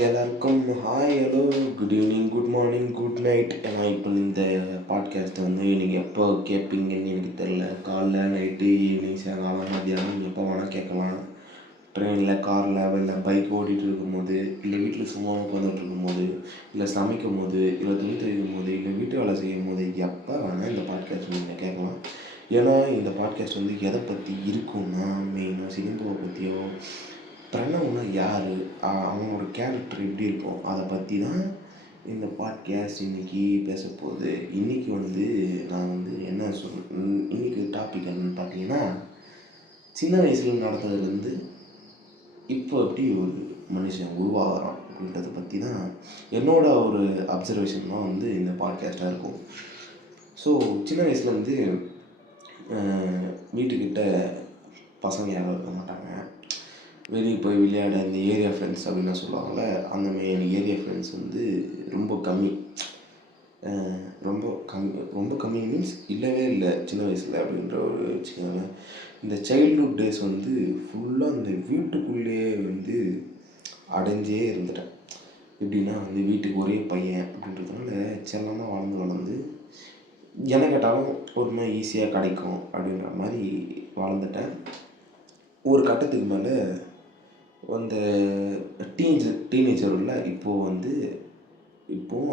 எல்லாருக்கும் hi, hello, good evening, good morning, good night. ஏன்னா இப்போ இந்த பாட்காஸ்ட்டை வந்து நீங்கள் எப்போ கேட்பீங்கன்னு எனக்கு தெரில. காலைல, நைட்டு, ஈவினிங், சாயங்காலம், மதியானம் எப்போ வேணால் கேட்கலாம். ட்ரெயினில், காரில், இல்லை பைக் ஓட்டிகிட்டு இருக்கும்போது, இல்லை வீட்டில் சும்மா உட்காந்துட்டு இருக்கும்போது, இல்லை சமைக்கும் போது, இல்லை துணி துவைக்கும் போது, இல்லை வீட்டு வேலை செய்யும் போது, எப்போ வேணால் இந்த பாட்காஸ்ட் நீங்கள் கேட்கலாம். ஏன்னா இந்த பாட்காஸ்ட் வந்து எதை பற்றி இருக்குன்னா, மெயினாக சினிமாவை பற்றியோ, பிரணவ்னா யார், அவனோட கேரக்டர் எப்படி இருக்கும், அதை பற்றி தான் இந்த பாட்காஸ்ட் இன்றைக்கி பேச போகுது. இன்றைக்கி வந்து நான் வந்து என்ன இன்றைக்கி டாபிக் என்னன்னு பார்த்தீங்கன்னா, சின்ன வயசில் நடந்ததுலேருந்து இப்போ எப்படி ஒரு மனுஷன் உருவாகிறான் அப்படின்றத பற்றி தான் என்னோட ஒரு அப்சர்வேஷன் தான் வந்து இந்த பாட்காஸ்ட்டாக இருக்கும். ஸோ சின்ன வயசில் வந்து வீட்டுக்கிட்ட பசங்க யாரும் இருக்க மாட்டாங்க. வெளியே போய் விளையாட இந்த ஏரியா ஃப்ரெண்ட்ஸ் அப்படின்னு சொல்லுவாங்கள்ல, அந்த மாதிரி ஏரியா ஃப்ரெண்ட்ஸ் வந்து ரொம்ப கம்மி. ரொம்ப கம்மி மீன்ஸ் இல்லவே இல்லை சின்ன வயசில் அப்படின்ற ஒரு வச்சுக்கோங்க. இந்த சைல்ட்ஹுட் டேஸ் வந்து ஃபுல்லாக இந்த வீட்டுக்குள்ளேயே வந்து அடைஞ்சே இருந்துட்டேன். எப்படின்னா வந்து வீட்டுக்கு ஒரே பையன் அப்படின்றதுனால செல்லமாக வளர்ந்து என்ன கேட்டாலும் ஒரு மாதிரி ஈஸியாக கிடைக்கும் அப்படின்ற மாதிரி வாழ்ந்துட்டேன். ஒரு கட்டத்துக்கு மேலே அந்த டீனேஜர் இல்லை, இப்போவும்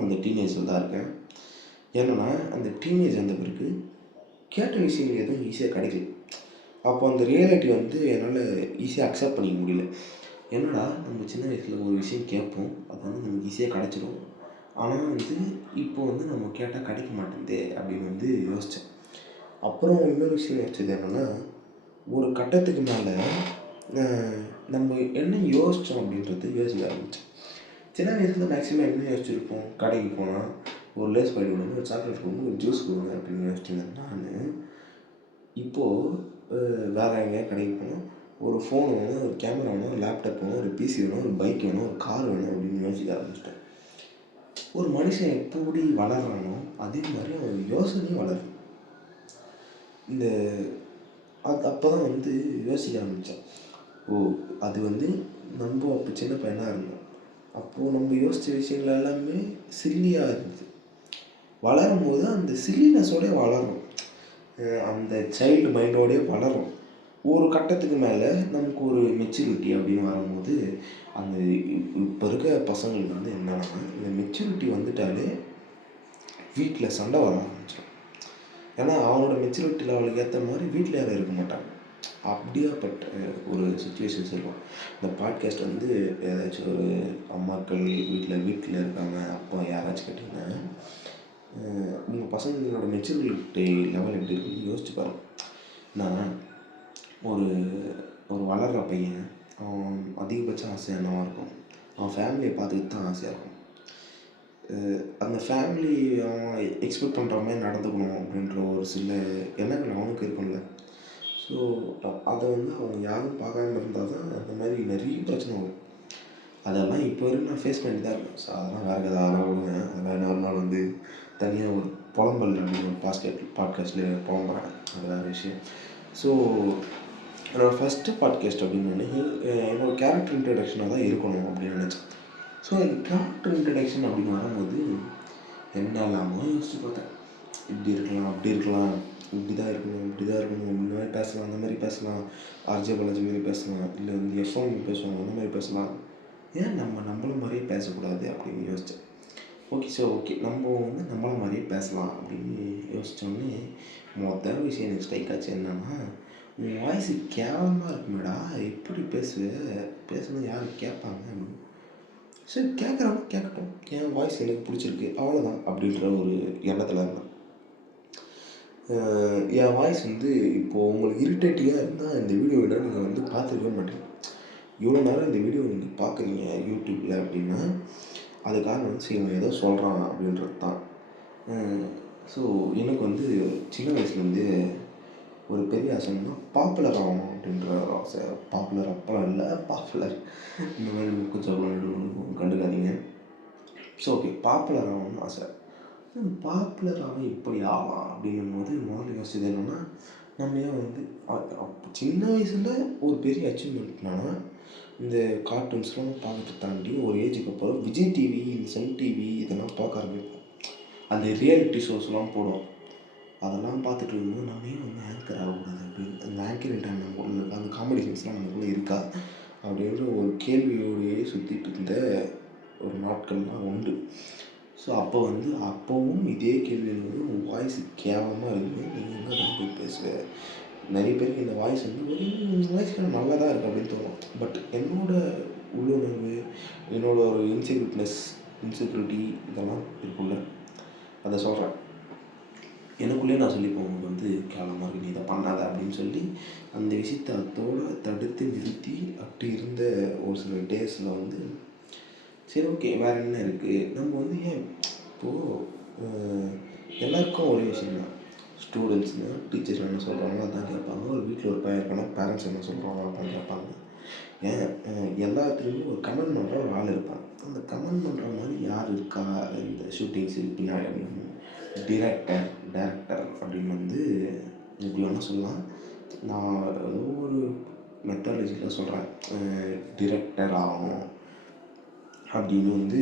அந்த டீனேஜில் தான் இருக்கேன். ஏன்னா அந்த டீனேஜ் வந்த பிறகு கேட்ட விஷயங்கள் எதுவும் ஈஸியாக கிடைக்கல. அப்போ அந்த ரியாலிட்டி வந்து என்னால் ஈஸியாக அக்செப்ட் பண்ணிக்க முடியல. என்னடா நம்ம சின்ன வயசில் ஒரு விஷயம் கேட்போம், அது வந்து நமக்கு ஈஸியாக கிடச்சிடும். ஆனால் வந்து இப்போ வந்து நம்ம கேட்டால் கிடைக்க மாட்டேங்குதே அப்படின்னு வந்து யோசித்தேன். அப்புறம் இன்னொரு விஷயம் யோசிச்சது என்னென்னா, ஒரு கட்டத்துக்கு மேலே நம்ம என்ன யோசித்தோம் அப்படின்றது யோசிக்க ஆரம்பித்தேன். சின்ன வயசில் மேக்ஸிமம் என்ன யோசிச்சுருப்போம், கடைக்கு போனால் ஒரு லேஸ் பாக்கெட் கொடுங்க, ஒரு சாக்லேட் கொடுங்க, ஒரு ஜூஸ் கொடுங்க அப்படின்னு யோசிச்சுருந்தேன். நான் இப்போது வேறு எங்கேயா கடைக்கு போனால் ஒரு ஃபோன் வேணும், ஒரு கேமரா வேணும், ஒரு லேப்டாப் வேணும், ஒரு பிசி வேணும், ஒரு பைக் வேணும், ஒரு கார் வேணும் அப்படின்னு யோசிக்க ஆரம்பிச்சிட்டேன். ஒரு மனுஷன் எப்படி வளர்கிறானோ அதே மாதிரி அவன் யோசனையும் வளரும். இந்த அப்போ தான் வந்து யோசிக்க ஆரம்பித்தேன். அது வந்து நம்ம அப்போ சின்ன பையனாக இருந்தோம். அப்போது நம்ம யோசித்த விஷயங்கள் எல்லாமே சில்லியாக இருந்தது. வளரும் போது அந்த சில்லினஸோடய வளரும், அந்த சைல்டு மைண்டோடய வளரும். ஒரு கட்டத்துக்கு மேலே நமக்கு ஒரு மெச்சூரிட்டி அப்படின்னு வரும்போது அந்த இப்போ இருக்க பசங்களுக்கு வந்து என்னென்னா, இந்த மெச்சூரிட்டி வந்துட்டாலே வீட்டில் சண்டை வர ஆரம்பிச்சிடும். ஏன்னா அவனோட மெச்சூரிட்டி லெவலுக்கு ஏற்ற மாதிரி வீட்டில் யாரும் இருக்க மாட்டாங்க. அப்படியாப்பட்ட ஒரு சுச்சுவேஷன்ஸ் இருக்கும். இந்த பாட்காஸ்ட் வந்து ஏதாச்சும் ஒரு அம்மாக்கள் வீட்டில் இருக்காங்க, அப்பா யாராச்சும் கேட்டிங்கன்னா, உங்கள் பசங்களோட மெச்சூரிட்டி லெவல் எப்படி இருக்குன்னு யோசிச்சு பாருங்கள். நான் ஒரு வளர்கிற பையன், அவன் அதிகபட்ச ஆசை என்னவாக இருக்கும், அவன் ஃபேமிலியை பார்த்துக்கிட்டு தான் ஆசையாக இருக்கும். அந்த ஃபேமிலி அவன் எக்ஸ்பெக்ட் பண்ணுற மாதிரி நடந்துக்கணும் அப்படின்ற ஒரு சில எண்ணங்கள் அவனுக்கு இருக்கும்ல. ஸோ அதை வந்து அவங்க யாரும் பார்க்காம இருந்தால் தான் அந்த மாதிரி நிறைய பிரச்சனை வரும். அதெல்லாம் இப்போ வரைக்கும் நான் ஃபேஸ் பண்ணி தான் இருக்கேன். ஸோ அதெல்லாம் வேறு கதை, அதெல்லாம் விடுங்க. அதெல்லாம் இன்னொரு நாள் வந்து தனியாக ஒரு புலம்பல் அப்படின்னு ஒரு பாட்காஸ்ட்லேயே புலம்புறேன், அது வேறு விஷயம். ஸோ என்னோடய ஃபஸ்ட்டு பாட்காஸ்ட் அப்படின்னு என்னோடய கேரக்டர் இன்ட்ரடக்ஷனாக தான் இருக்கணும் அப்படின்னு நினச்சேன். ஸோ அந்த கேரக்டர் இன்ட்ரடக்ஷன் அப்படின்னு வரும்போது என்னெல்லாமோ யோசிச்சு பார்த்தேன். இப்படி இருக்கலாம், அப்படி இருக்கலாம், இப்படி தான் இருக்கணும், இந்த மாதிரி பேசலாம், அந்த மாதிரி பேசலாம், ஆர்ஜே பாலாஜி மாதிரி பேசலாம், இல்லை வந்து எஃப்எம் பேசுவாங்க அந்த மாதிரி பேசலாம், ஏன் நம்மள மாதிரியே பேசக்கூடாது அப்படின்னு யோசித்தேன். ஓகே நம்ம வந்து நம்மள மாதிரியே பேசலாம் அப்படின்னு யோசித்தோடனே மொதல் விஷயம் எனக்கு ஸ்ட்ரைக் ஆச்சு. என்னென்னா, உன் வாய்ஸு கேவலமாக இருக்குமேடா, எப்படி பேசணும் யாரும் கேட்பாங்க அப்படின்னு. சரி, கேட்குறவங்க கேட்கட்டும், என் வாய்ஸ் எனக்கு பிடிச்சிருக்கு, அவ்வளோதான் அப்படின்ற ஒரு எண்ணத்தில் இருந்தேன். என் வாய்ஸ் வந்து இப்போது உங்களுக்கு இரிட்டேட்டிங்காக இருந்தால் இந்த வீடியோவில் நீங்கள் வந்து பார்த்துருக்க மாட்டீங்க. இவ்வளோ நேரம் இந்த வீடியோ நீங்கள் பார்க்குறீங்க யூடியூப்பில் அப்படின்னா அது காரணம் வந்து சரி இவன் ஏதோ சொல்கிறான் அப்படின்றது தான். ஸோ எனக்கு வந்து சின்ன வயசுலேருந்து ஒரு பெரிய ஆசைன்னா பாப்புலர் ஆகணும் அப்படின்ற ஒரு ஆசை. பாப்புலர் அப்போலாம் இல்லை, பாப்புலர் இந்த மாதிரி கொஞ்சம் கண்டுக்காதீங்க. ஸோ ஓகே, பாப்புலர் ஆகணும்னு ஆசை. பாப்புலர் ஆக எப்படி ஆகலாம் அப்படின்னும் போது முதல்ல யோசிச்சது என்னென்னா, நம்ம ஏன் வந்து அப்போ சின்ன வயசில் ஒரு பெரிய அச்சீவ்மெண்ட்னா இந்த கார்ட்டூன்ஸ்லாம் பார்க்கறத தாண்டி ஒரு ஏஜுக்கு அப்புறம் விஜய் டிவி, சன் டிவி இதெல்லாம் பார்க்க ஆரம்பிப்போம். அந்த ரியாலிட்டி ஷோஸ்லாம் போடும். அதெல்லாம் பார்த்துட்டு இருக்கும்போது நம்ம ஏன் வந்து ஆங்கர் ஆகக்கூடாது அப்படின்னு, அந்த ஆங்கரிங் நமக்குள்ள அந்த காமெடி சென்ஸ்லாம் நமக்குள்ளே இருக்கா அப்படின்ற ஒரு கேள்வியோடையே சுற்றிட்டு இருந்த ஒரு நாட்கள்லாம் உண்டு. ஸோ அப்போ வந்து அப்போவும் இதே கேள்வியோடு உன் வாய்ஸ் கேவலமாக இருக்குது, நீங்கள் எங்கே தான் போய் பேசுவ. நிறைய பேருக்கு இந்த வாய்ஸ் வந்து ஒரு வாய்ஸ்க்கான நல்லா தான் இருக்குது அப்படின்னு தோணும். பட் என்னோடய உள்ளுணர்வு, என்னோட ஒரு இன்செக்யூரிட்டி இதெல்லாம் இருக்குல்ல, அதை சொல்கிறேன். எனக்குள்ளேயே நான் சொல்லிப்போம், உங்களுக்கு வந்து கேவலமாக இருக்குது, நீ இதை பண்ணாத அப்படின்னு சொல்லி அந்த விஷயத்தை அதோடு தடுத்து நிறுத்தி அப்படி இருந்த ஒரு சில டேஸில் வந்து சரி ஓகே வேறு என்ன இருக்குது, நம்ம வந்து ஏன் இப்போது எல்லாருக்கும் ஒரே விஷயம் தான். ஸ்டூடெண்ட்ஸ்னால் டீச்சர்ஸ் என்ன சொல்கிறாங்களோ அதான் கேட்பாங்க. ஒரு வீட்டில் ஒரு பையன் இருக்கானா பேரண்ட்ஸ் என்ன சொல்கிறாங்களோ அதான் கேட்பாங்க. ஏன் எல்லாத்துலேயுமே ஒரு கமெண்ட் பண்ணுற ஒரு ஆள் இருப்பாங்க. அந்த கமெண்ட் பண்ணுற மாதிரி யார் இருக்கா இந்த ஷூட்டிங்ஸு பின்னாடி அப்படின்னு டேரக்டர் அப்படின்னு வந்து எப்படி வேணால் சொல்லலாம். நான் ஏதோ ஒரு மெத்தாலஜியில் சொல்கிறேன், டிரெக்டர் ஆகணும் அப்படின்னு வந்து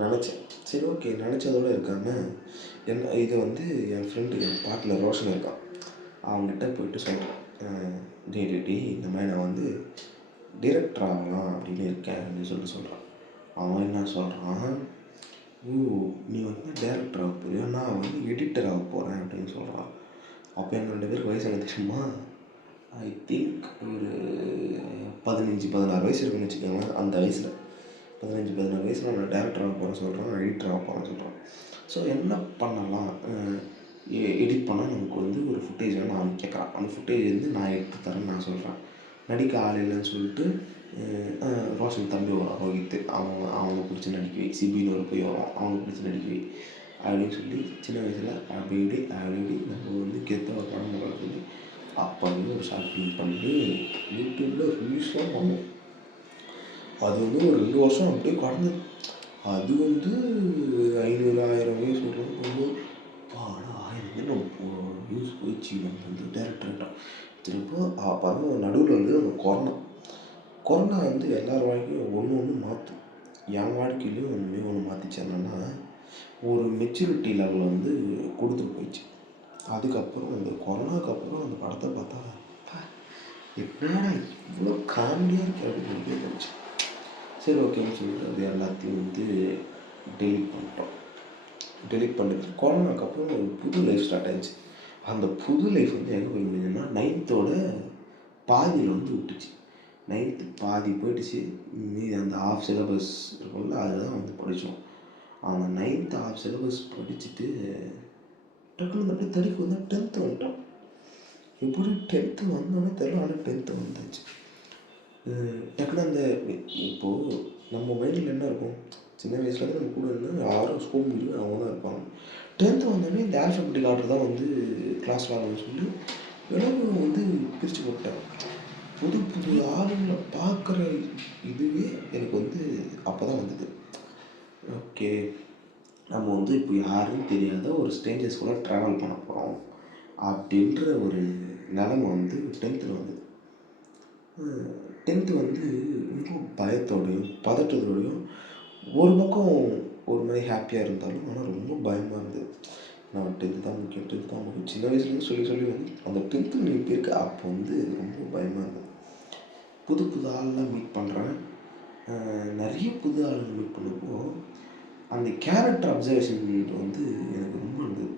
நினச்சேன். சரி ஓகே, நினச்சதோடு இருக்காமல் என்ன இதை வந்து என் ஃப்ரெண்டு என் பார்ட்னர் ரோஷன் இருக்கான், அவங்ககிட்ட போயிட்டு சொல்கிறேன், டே இந்த மாதிரி நான் வந்து டிரெக்டர் ஆகலாம் அப்படின்னு இருக்கேன் அப்படின்னு சொல்கிறான். அவன் என்ன சொல்கிறான், ஓ நீ வந்து டேரக்டர் ஆக போறியா, நான் வந்து எடிட்டர் ஆக போகிறேன் அப்படின்னு சொல்கிறான். அப்போ எங்கள் 2 பேருக்கு வயசு என்ன தெரியுமா, ஐ திங்க் ஒரு 15-16 வயசு இருக்குன்னு வச்சுக்கோங்களேன். அந்த வயசில் 15-16 வயசில் நான் டேரக்டர் ஆக போகிறேன் சொல்கிறேன், எடிட்டர் ஆக போகிறேன்னு சொல்கிறேன். ஸோ என்ன பண்ணலாம், எடிட் பண்ணால் நமக்கு வந்து ஒரு ஃபுட்டேஜ் வேணும் அவன் கேட்குறான். அந்த ஃபுட்டேஜ் வந்து நான் எடுத்து தரேன்னு நான் சொல்கிறேன். நடிக்க ஆள் இல்லைன்னு சொல்லிட்டு ரோஷன் தம்பி வரும் ரோஹித், அவனுக்கு பிடிச்ச நடிக்க வை, சிபின்னு ஒரு போய் வரும் அவனுக்கு பிடிச்ச நடிக்க வை அப்படின்னு சொல்லி சின்ன வயசில் அப்படி நம்ம வந்து கெத்தாக ஒரு படம் போட சொல்லி அப்போ வந்து ஒரு ஷார்ட் ஃபிலிம் பண்ணி யூடியூப்பில் ரிலீஸ்லாம் பண்ணோம். அது வந்து ஒரு 2 வருஷம் அப்படியே கடந்தது. அது வந்து 500-1000 வியூஸ் வரும்போது ஆனால் 1000 வியூஸ் போயிடுச்சு. நம்ம வந்து டேரக்டர்கிட்ட திரும்ப பாருங்க, நடுவில் வந்து அந்த கொரோனா வந்து எல்லார் வாழ்க்கையும் ஒன்று மாற்றும். என் வாழ்க்கையிலையும் ஒன்று மாற்றிச்சு. என்னென்னா ஒரு மெச்சூரிட்டி லெவலில் வந்து கொடுத்துட்டு போயிடுச்சு. அதுக்கப்புறம் அந்த கொரோனாவுக்கு அப்புறம் அந்த படத்தை பார்த்தா எப்படின்னா இவ்வளோ காமெடியாக இருக்குது அப்படின்னு இருந்துச்சு. சரி ஓகேன்னு சொல்லிட்டு அது எல்லாத்தையும் வந்து டெலிட் பண்ணிட்டோம். டெலிட் பண்ணிட்டு கொரோனாக்கு அப்புறம் ஒரு புது லைஃப் ஸ்டார்ட் ஆகிடுச்சு. அந்த புது லைஃப் வந்து எங்கே போய் முடியுதுன்னா 9th பாதியில் வந்து விட்டுச்சு. 9th பாதி போயிடுச்சு. மீதி அந்த ஆஃப் சிலபஸ் இருக்கும்ல அதுதான் வந்து படித்தோம். அவங்க 9th ஆஃப் சிலபஸ் படிச்சுட்டு டக்குனு அப்படியே தடிக்கு வந்து 10th வந்துட்டோம். எப்படி 10th வந்தோன்னே தெரியல, ஆனால் 10th வந்தாச்சு. டக்குனு அந்த இப்போது நம்ம மைண்டில் என்ன இருக்கும், சின்ன வயசுலேருந்து நம்ம கூட இருந்தால் யாரும் ஸ்கூல் முடியும் அவங்க தான் இருப்பாங்க. 10th வந்தோடனே இந்த ஆல்ஃபபெட்டிக் ஆர்டர் தான் வந்து கிளாஸில் ஆகணும்னு சொல்லி விலங்கு வந்து பிரித்து போட்டாங்க. புது புது ஆளுங்களை பார்க்குற இதுவே எனக்கு வந்து அப்போ தான் வந்தது. ஓகே நம்ம வந்து இப்போ யாரும் தெரியாத ஒரு ஸ்ட்ரேஞ்சர்ஸ் கூட ட்ராவல் பண்ண போகிறோம் அப்படின்ற ஒரு நிலைமை வந்து 10th வந்தது. 10th வந்து ரொம்ப பயத்தோடையும் பதட்டத்தோடையும் ஒரு பக்கம் ஒரு மாதிரி ஹாப்பியாக இருந்தாலும் ஆனால் ரொம்ப பயமாக இருந்தது. நான் 10th தான் முக்கியம். சின்ன வயசுலேருந்து சொல்லி வந்து அந்த 10th நீ இருக்க அப்போ வந்து ரொம்ப பயமாக இருந்தது. புது ஆளெலாம் மீட் பண்ணுறேன். நிறைய புது ஆளுங்க மீட் பண்ணப்போ அந்த கேரக்டர் அப்சர்வேஷன் வந்து எனக்கு ரொம்ப இருந்தது.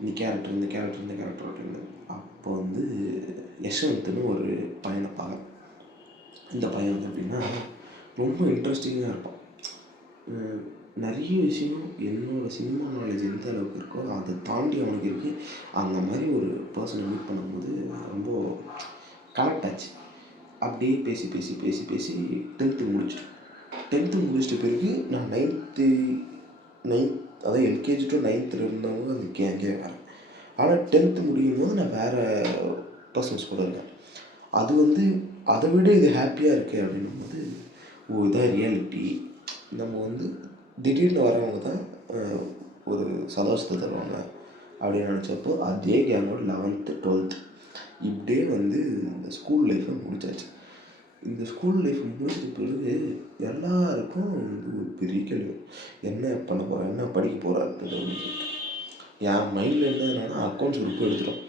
இந்த கேரக்டர் அப்படின்னு. அப்போ வந்து யஷ்வந்த்னு ஒரு பையனை பார்க்குறேன். இந்த பையன் வந்து எப்படின்னா ரொம்ப இன்ட்ரெஸ்டிங்காக இருப்பான். நிறைய விஷயம் என்னோடய சினிமா நாலேஜ் எந்த அளவுக்கு இருக்கோ அதை தாண்டி அவனுக்கு இருக்குது. அந்த மாதிரி ஒரு பர்சனை மீட் பண்ணும்போது ரொம்ப கனெக்ட் ஆச்சு. அப்படியே பேசி 10th முடிச்சிட்டோம். 10th முடிச்சிட்ட பிறகு நான் 9th அதாவது எல்கேஜி டு 9th இருந்தவங்க அந்த கேங்கே வேறு. ஆனால் 10th முடியும் போது நான் வேறு பர்சன்ஸ் கூட இருக்கேன். அது வந்து அதை விட இது ஹாப்பியாக இருக்குது அப்படின்னும்போது இதான் ரியாலிட்டி. நம்ம வந்து திடீர்னு வரவங்க தான் ஒரு சந்தோஷத்தை தருவாங்க அப்படின்னு நினச்சப்போ அதே கேங்கோட 11th 12th இப்படியே வந்து இந்த ஸ்கூல் லைஃப்பை முடிச்சாச்சு. இந்த ஸ்கூல் லைஃப் முடிஞ்ச பிறகு எல்லாருக்கும் வந்து ஒரு பெரிய கேள்வி, என்ன பண்ண போகிறேன், என்ன படிக்க போகிறா அப்படின்னு சொல்லிட்டு. என் மைண்டில் என்னதுன்னா அக்கௌண்ட்ஸ் குரூப் எடுத்துட்டோம்,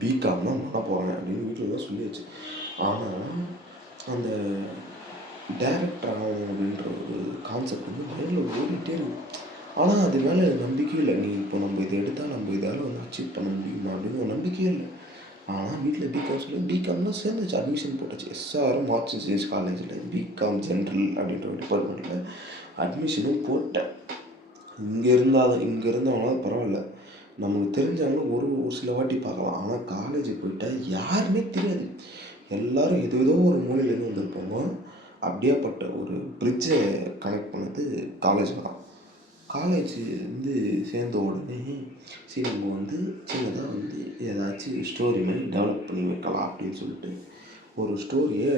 பிகாம் தான் பண்ண போகிறேன் அப்படின்னு வீட்டில் தான் சொல்லியாச்சு. ஆனால் அந்த டேரக்டர் ஆகணும் அப்படின்ற ஒரு கான்செப்ட் வந்து மைண்டில் ஓடிட்டே இருக்குது. ஆனால் அது மேலே நம்பிக்கையே இல்லை. நீ இப்போ நம்ம இதை எடுத்தால் நம்ம இதால் வந்து அச்சீவ் பண்ண முடியுமா அப்படின்னு ஒரு நம்பிக்கையே இல்லை. ஆனால் வீட்டில் பிகாம் சொல்லி பிகாம்லாம் சேர்ந்துச்சு, அட்மிஷன் போட்டாச்சு. எஸ்ஆர்எம் ஆர்ட்ஸ் அண்ட் சயின்ஸ் காலேஜில் பிகாம் ஜென்ரல் அப்படின்ற ஒரு டிபார்ட்மெண்ட்டில் அட்மிஷனும் போட்டேன். இங்கே இருந்தவங்களாம் பரவாயில்ல, நமக்கு தெரிஞ்சவங்க ஒரு சில வாட்டி பார்க்கலாம். ஆனால் காலேஜ் போயிட்டால் யாருமே தெரியாது. எல்லோரும் ஏதோ ஒரு மூலையிலேருந்து வந்திருப்போமோ. அப்படியேப்பட்ட ஒரு பிரிட்ஜை கனெக்ட் பண்ணது காலேஜில் தான். காலேஜ் வந்து சேர்ந்த உடனே சரி நம்ம வந்து சின்னதாக வந்து ஏதாச்சும் ஸ்டோரி மாதிரி டெவலப் பண்ணி வைக்கலாம் அப்படின்னு சொல்லிட்டு ஒரு ஸ்டோரியை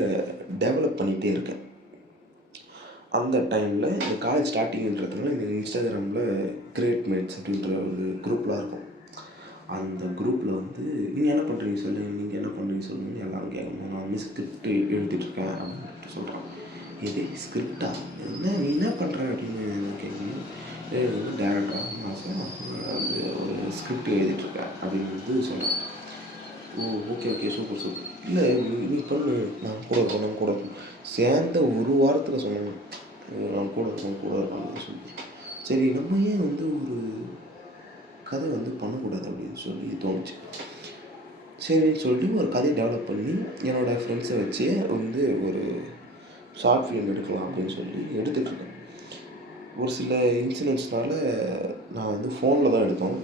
டெவலப் பண்ணிகிட்டே இருக்கேன். அந்த டைமில் இந்த காலேஜ் ஸ்டார்டிங்கிறதுனால இந்த இன்ஸ்டாகிராமில் கிரியேட் மேட்ஸ் அப்படின்ற ஒரு குரூப்லாம் இருக்கும். அந்த குரூப்பில் வந்து நீங்கள் என்ன பண்ணுறீங்க சொல்லுங்கள், நீங்கள் என்ன பண்ணுறீங்க சொல்லுங்கன்னு எல்லோரும் கேட்கணும். நான் வந்து ஸ்கிரிப்ட் எழுதிட்டுருக்கேன் அப்படின்ட்டு சொல்கிறாங்க. இது ஸ்கிரிப்டா, என்ன நீ என்ன பண்ணுற அப்படின்னு கேட்கணும். வந்து டேரக்டராக ஆசை, வந்து ஒரு ஸ்கிரிப்ட் எழுதிட்டுருக்கேன் அப்படின்னு வந்து சொல்கிறேன். ஓ ஓகே ஓகே சூப்பர் சூப்பர். இல்லை நீ பண்ணு, நான் கூட இருக்கேன், நான் கூட இருக்கேன். சேர்ந்த ஒரு வாரத்தில் சொன்னேன் நான் கூட இருக்கேன் அப்படின்னு சொல்லி. சரி நம்ம ஏன் வந்து ஒரு கதை வந்து பண்ணக்கூடாது அப்படின்னு சொல்லி தோணுச்சு. சரின்னு சொல்லிட்டு ஒரு கதையை டெவலப் பண்ணி என்னோடய ஃப்ரெண்ட்ஸை வச்சு வந்து ஒரு ஷார்ட் ஃபிலிம் எடுக்கலாம் அப்படின்னு சொல்லி எடுத்துகிட்ருக்கேன். ஒரு சில இன்சிடென்ட்ஸ்னால நான் வந்து ஃபோனில் தான் எடுத்தோம்.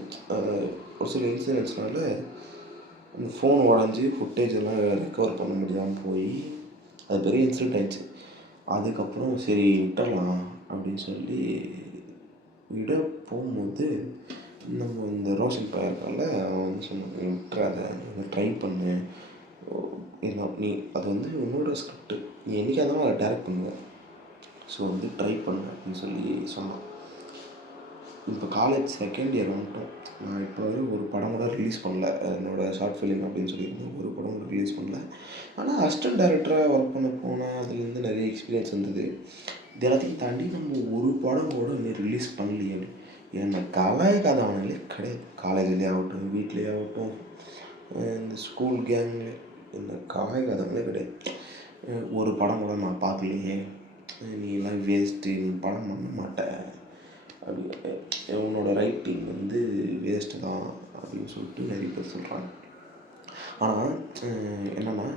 ஒரு சில இன்சிடென்ட்ஸ்னால அந்த ஃபோன் உடஞ்சி ஃபுட்டேஜ் எல்லாம் ரெக்கவர் பண்ண முடியாமல் போய் அது பெரிய இன்சிடென்ட் ஆயிடுச்சு. அதுக்கப்புறம் சரி விட்டுடலாம் அப்படின்னு சொல்லி விட போகும்போது நம்ம இந்த ரோஷன் பையன் இருக்கால, அவன் வந்து சொன்னான் விட்டுறாத, நீ ட்ரை பண்ணு, நீ அது வந்து உன்னோட ஸ்கிரிப்ட், நீ என்றைக்காக இருந்தாலும் அதை டைரக்ட் பண்ணுவேன், ஸோ வந்து ட்ரை பண்ணு அப்படின்னு சொல்லி சொன்னான். இப்போ காலேஜ் செகண்ட் இயர் வந்துட்டோம். நான் இப்போ ஒரு படம் கூட ரிலீஸ் பண்ணல, என்னோடய ஷார்ட் ஃபிலிம் அப்படின்னு சொல்லியிருந்தேன், ஒரு படம் கூட ரிலீஸ் பண்ணல. ஆனால் அசிஸ்டன்ட் டைரக்டராக ஒர்க் பண்ண போனேன், அதுலேருந்து நிறைய எக்ஸ்பீரியன்ஸ் இருந்தது. இது எல்லாத்தையும் தாண்டி நம்ம ஒரு படம் கூட இன்னும் ரிலீஸ் பண்ணலையே. என்னை கலாய்க்காதவங்களே கிடையாது. காலேஜ்லேயே ஆகட்டும், வீட்லேயே ஆகட்டும், இந்த ஸ்கூல் கேங்கில் என்னை கலாய்க்காதவங்களே கிடையாது. ஒரு படம் கூட நான் பார்க்கலையே, நீ எல்லாம் வேஸ்ட்டு, நீ படம் பண்ண மாட்ட, அப்படி உன்னோட ரைட்டிங் வந்து வேஸ்ட்டு தான் அப்படின்னு சொல்லிட்டு நிறைய பேர் சொல்கிறாங்க. ஆனால் என்னென்னா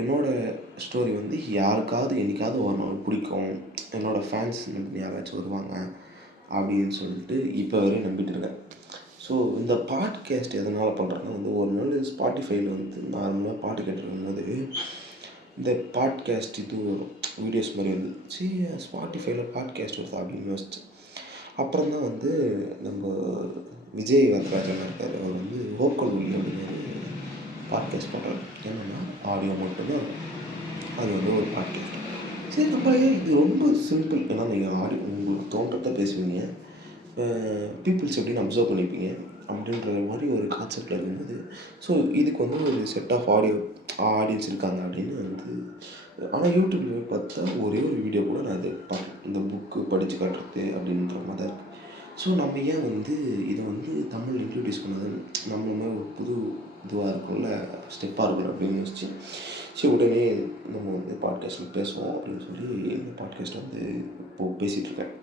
என்னோடய ஸ்டோரி வந்து யாருக்காவது என்றைக்காவது ஒரு நாள் பிடிக்கும், என்னோடய ஃபேன்ஸ் யாராச்சும் வருவாங்க அப்படின்னு சொல்லிட்டு இப்போ வரையும் நம்பிட்டு இருக்கேன். ஸோ இந்த பாட்காஸ்ட் எதனால் பண்ணுறேன்னா வந்து ஒரு நாள் ஸ்பாட்டிஃபைல வந்து நார்மலாக பாட்டு கேட்டுருக்கும்போது இந்த பாட்காஸ்ட் இது வரும், வீடியோஸ் மாதிரி வந்து சரி ஸ்பாட்டிஃபைல பாட்காஸ்ட் வருதா அப்படின்னு யோசிச்சேன். அப்புறம் தான் வந்து நம்ம விஜய் வரராஜன் இருக்கார், அவர் வந்து வோக்கல் ஒலி அப்படின்னு பாட்காஸ்ட் பண்ணுறாரு. என்னென்னா ஆடியோ மட்டும்தான், அது வந்து ஒரு பாட்காஸ்ட். சரி நம்ம இது ரொம்ப சிம்பிள், ஏன்னா நீங்கள் உங்களுக்கு தோன்றதை பேசுவீங்க, பீப்புள்ஸ் எப்படின்னு அப்சர்வ் பண்ணிப்பீங்க அப்படின்ற மாதிரி ஒரு கான்செப்டில் இருக்கும்போது, ஸோ இதுக்கு வந்து ஒரு செட் ஆஃப் ஆடியன்ஸ் இருக்காங்க அப்படின்னு வந்து. ஆனால் யூடியூப்ல போய் பார்த்தா ஒரே ஒரு வீடியோ கூட நான் இது பார்க்கல, இந்த புக்கு படித்து காட்டுறது அப்படின்ற மாதிரி தான் இருக்குது. ஸோ நம்ம ஏன் வந்து இதை வந்து தமிழ் இன்ட்ரடியூஸ் பண்ணது நம்ம ஒரு புது இதுவாக இருக்கும்ல, ஸ்டெப்பாக இருக்கும் அப்படின்னு யோசிச்சு சரி உடனே நம்ம வந்து பாட்காஸ்ட்டில் பேசுவோம் அப்படின்னு சொல்லி இந்த பாட்காஸ்ட்டை வந்து இப்போது பேசிகிட்ருக்கேன்.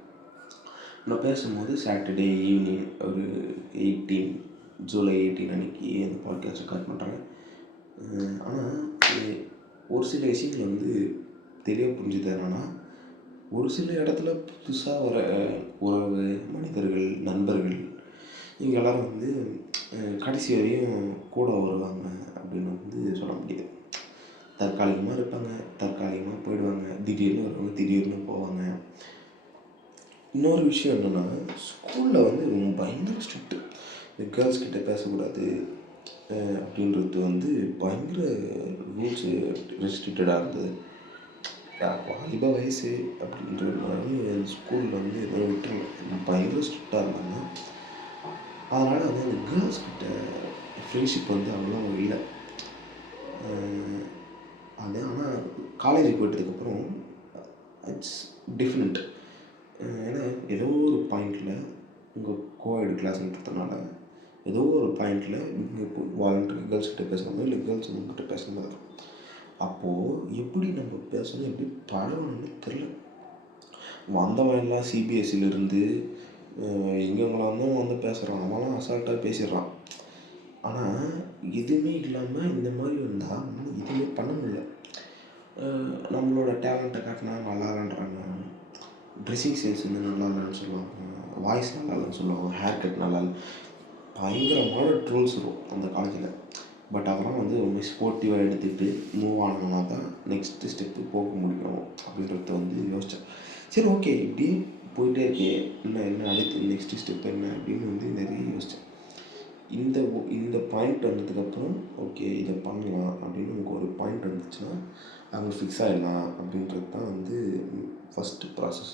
நான் பேசும்போது சாட்டர்டே ஈவினிங் ஒரு ஜூலை 18 அன்றைக்கி அந்த பாட்காஸ்ட்டை ஸ்டார்ட் பண்ணுறேன். ஆனால் ஒரு சில விஷயங்கள் வந்து தெளிவாக புரிஞ்சுது. என்னன்னா ஒரு சில இடத்துல புதுசாக வர உறவு, மனிதர்கள், நண்பர்கள் இவங்க எல்லோரும் வந்து கடைசி வரையும் கூட வருவாங்க அப்படின்னு வந்து சொல்ல முடியாது. தற்காலிகமாக இருப்பாங்க, தற்காலிகமாக போயிடுவாங்க, திடீர்னு வருவாங்க, திடீர்னு போவாங்க. இன்னொரு விஷயம் என்னென்னா ஸ்கூலில் வந்து ரொம்ப பயங்கர ஸ்ட்ரிக்ட்டு, இந்த கேர்ள்ஸ் கிட்டே பேசக்கூடாது அப்படின்றது வந்து பயங்கர ரூல்ஸு ரெஸ்ட்ரிக்டடாக இருந்தது. வாலிப வயசு அப்படின்றதுனால ஸ்கூலில் வந்து எதுவும் விட்டுருங்க, பயங்கர ஸ்ட்ரிக்டாக இருந்தாங்க. அதனால் வந்து அந்த கேர்ள்ஸ் கிட்ட ஃப்ரெண்ட்ஷிப் வந்து அவ்வளோ இல்லை. அது ஆனால் காலேஜுக்கு போயிட்டதுக்கப்புறம் இட்ஸ் டிஃப்ரெண்ட். ஏன்னா ஏதோ ஒரு பாயிண்டில் உங்கள் கோஎட் கிளாஸ்ன்றதுனால ஏதோ ஒரு பாயிண்டில் இங்கே இப்போ வாலண்டரி கேர்ள்ஸ்கிட்ட பேசுகிறோமோ இல்லை கேர்ள்ஸ் உங்ககிட்ட பேசுகிற மாதிரி இருக்கும். அப்போது எப்படி நம்ம பேசணும், எப்படி பழகணும்னு தெரில. வந்தவன் எல்லாம் சிபிஎஸ்சிலேருந்து எங்கெங்கெல்லாம் வந்து பேசுகிறான், அவன்லாம் அசால்ட்டாக பேசிடுறான். ஆனால் எதுவுமே இல்லாமல் இந்த மாதிரி வந்தால் நம்மளால் எதுவுமே பண்ண முடியல. நம்மளோட டேலண்ட்டை காட்டினா நல்லா இல்லைன்றாங்க, ட்ரெஸ்ஸிங் சென்ஸ் வந்து நல்லா இல்லைன்னு சொல்லுவாங்க, வாய்ஸ் நல்லா இல்லைன்னு சொல்லுவாங்க, ஹேர் கட் நல்லா இல்லை, பயங்கரமான ட்ரோல்ஸ் வரும் அந்த காலேஜில். பட் அதெல்லாம் வந்து ரொம்ப ஸ்போர்ட்டிவாக எடுத்துக்கிட்டு மூவ் ஆனோம்னா தான் நெக்ஸ்ட்டு ஸ்டெப்பு போக முடியும் அப்படின்றத வந்து யோசித்தேன். சரி ஓகே, இப்படி போயிட்டே இருக்கே, என்ன அடுத்து நெக்ஸ்ட்டு ஸ்டெப் என்ன அப்படின்னு வந்து நிறைய யோசித்தேன். இந்த பாயிண்ட் வந்ததுக்கப்புறம் ஓகே இதை பண்ணலாம் அப்படின்னு நமக்கு ஒரு பாயிண்ட் வந்துச்சுன்னா அங்கே ஃபிக்ஸ் ஆகிடலாம் அப்படின்றது தான் வந்து ஃபஸ்ட்டு ப்ராசஸ்.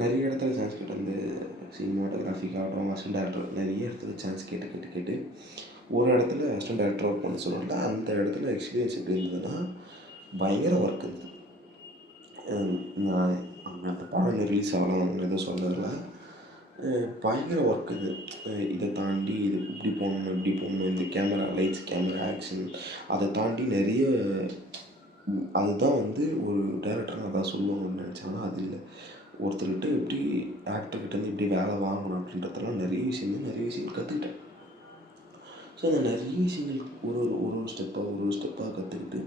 நிறைய இடத்துல சான்ஸ் கேட்டேன். இந்த சினிமாட்டோகிராஃபிக்காகட்டும், அசிஸ்டன்ட் டேரக்டர் நிறைய இடத்துல சான்ஸ் கேட்டு ஒரு இடத்துல அசிஸ்டன்ட் டேரக்டர் ஒர்க் பண்ண சொல்லுவாங்க. அந்த இடத்துல எக்ஸ்பீரியன்ஸ் எப்படி இருந்ததுன்னா பயங்கர ஒர்க் இருந்தது. நான் அந்த படம் ரிலீஸ் ஆகலாம் எதுவும் சொல்லலை, பயங்கர ஒர்க் இது. இதை தாண்டி இது இப்படி போகணும், இந்த கேமரா லைட்ஸ், கேமரா ஆக்ஷன், அதை தாண்டி நிறைய. அதுதான் வந்து ஒரு டேரக்டர் அதான் சொல்லுவாங்கன்னு நினச்சாங்கன்னா அது இல்லை. ஒருத்தர்கிட்ட எப்படி ஆக்டர்கிட்டேருந்து எப்படி வேலை வாங்கணும் அப்படின்றதெல்லாம் நிறைய விஷயங்கள் கற்றுக்கிட்டேன். ஸோ அந்த நிறைய விஷயங்கள் ஒரு ஸ்டெப்பாக கற்றுக்கிட்டு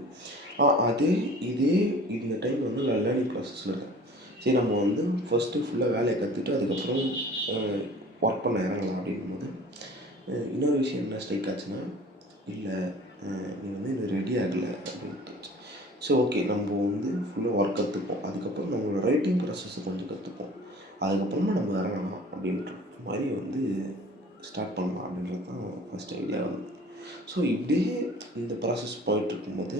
இதே இந்த டைம் வந்து நான் லேர்னிங் ப்ராசஸில் இருக்கேன். சரி நம்ம வந்து ஃபஸ்ட்டு ஃபுல்லாக வேலையை கற்றுட்டு அதுக்கப்புறம் ஒர்க் பண்ண இறங்கலாம் அப்படிங்கும்போது இன்னொரு விஷயம் என்ன ஸ்ட்ரைக் ஆச்சுன்னா, இல்லை நீ வந்து இது ரெடி ஆகலை அப்படின்ட்டு. ஸோ ஓகே, நம்ம வந்து ஃபுல்லாக ஒர்க் கற்றுப்போம், அதுக்கப்புறம் நம்மளோட ரைட்டிங் ப்ராசஸை கொஞ்சம் கற்றுப்போம், அதுக்கப்புறமா நம்ம இறங்கலாம் அப்படின்ற மாதிரி வந்து ஸ்டார்ட் பண்ணலாம் அப்படின்றது தான் ஃபஸ்ட் ஐடியா வந்து. ஸோ இப்படியே இந்த ப்ராசஸ் போயிட்டுருக்கும்போது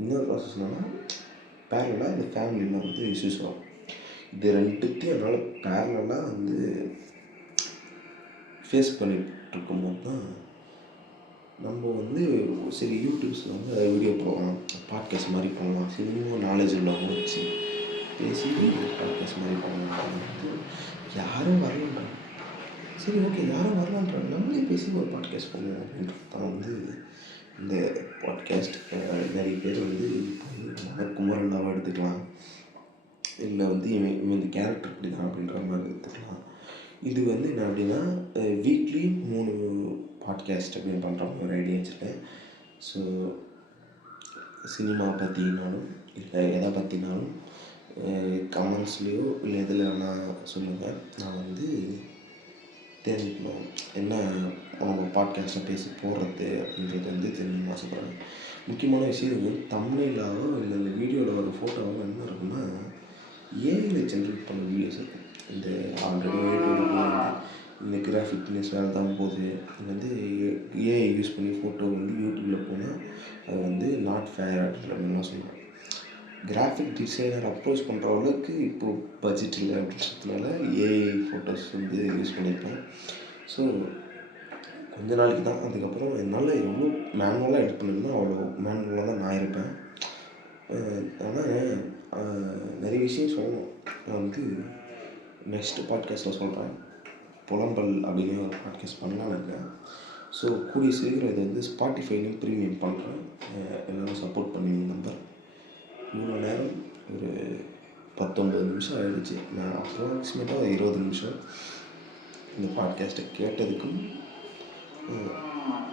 இன்னொரு ப்ராசஸ் என்னென்னா, பேரலாக இந்த ஃபேமிலியில் வந்து இஷ்யூஸ் வரும். இது ரெண்டுத்தையும் என்னால் பேரலாக வந்து ஃபேஸ் பண்ணிகிட்ருக்கும்போது தான் நம்ம வந்து சரி யூடியூப்ஸில் வந்து வீடியோ போடலாம், பாட்காஸ்ட் மாதிரி பண்ணலாம், சரி இன்னும் நாலேஜ் உள்ளவங்க வச்சு பேசி பாட்காஸ்ட் மாதிரி பண்ணலாம். யாரும் வரலன்றாங்க, சரி ஓகே யாரும் வரலான்றாங்க, நம்மளே பேசி ஒரு பாட்காஸ்ட் பண்ணுவோம் அப்படின்றது தான் வந்து இந்த பாட்காஸ்ட். நிறைய பேர் வந்து இப்போ வந்து குமரனாவை எடுத்துக்கலாம், இல்லை வந்து இவன் இந்த கேரக்டர் இப்படி தான் அப்படின்ற மாதிரி எடுத்துக்கலாம். இது வந்து என்ன அப்படின்னா வீக்லி 3 பாட்காஸ்ட் அப்படின்னு பண்ணுற ஒரு ஐடியா வச்சுருக்கேன். ஸோ சினிமா பற்றினாலும் இல்லை எதை பற்றினாலும் கமெண்ட்ஸ்லேயோ இல்லை எதில் நான் சொல்லுங்கள், நான் வந்து தெரிஞ்சுக்கணும் என்ன அவங்க பாட்காஸ்ட்டை பேசி போடுறது அப்படின்றது வந்து தெரிஞ்சுக்கணும் ஆசைப்படுறேன். முக்கியமான விஷயம் இது தமிழ்லாவோ இல்லை இந்த வீடியோவில் ஒரு ஃபோட்டோவோ என்ன இருக்குன்னா ஏஐயில் ஜென்ரேட் பண்ண வீடியோஸ் இருக்கும். இந்த ஆல்ரெடி இந்த கிராஃபிக்னஸ் வேலை தான் போகுது, இது வந்து ஏஐ யூஸ் பண்ணி ஃபோட்டோ வந்து யூடியூப்பில் போனால் அது வந்து நாட் ஃபேர் அப்படின்ற மாதிரிலாம் சொல்லுவாங்க. கிராஃபிக் டிசைனர் அப்ரோச் பண்ணுற அளவுக்கு இப்போது பட்ஜெட் இல்லை அப்படின்றதுனால ஏஐ ஃபோட்டோஸ் வந்து யூஸ் பண்ணியிருப்பேன். ஸோ கொஞ்ச நாளைக்கு தான், அதுக்கப்புறம் என்னால் எவ்வளோ மேனுவலாக எடிட் பண்ணணுமோ அவ்வளோ மேனுவலாக தான் நான் இருப்பேன். ஆனால் நிறைய விஷயம் சொல்லணும், நான் வந்து நெக்ஸ்ட்டு பாட்காஸ்ட்டில் சொல்கிறேன். புலம்பல் அப்படின்னு ஒரு பாட்காஸ்ட் பண்ணலான்னு இருக்கேன். ஸோ கூடிய சீக்கிரம் இதை வந்து ஸ்பாட்டிஃபைலையும் ப்ரீமியம் பண்ணுறேன். எல்லோரும் சப்போர்ட் பண்ணுவீங்க நம்பர். இவ்வளோ நேரம் ஒரு 19 நிமிஷம் ஆகிடுச்சு. நான் அப்ராக்சிமேட்டாக ஒரு 20 நிமிஷம் இந்த பாட்காஸ்ட்டை கேட்டதுக்கும்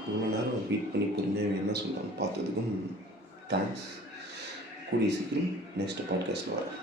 இவ்வளோ நேரம் வெயிட் பண்ணி பொறுமையாக என்ன சொல்லலாம்னு பார்த்ததுக்கும் தேங்க்ஸ். கூடிய சீக்கிரம் நெக்ஸ்ட் பாட்காஸ்ட்டில் வரேன்.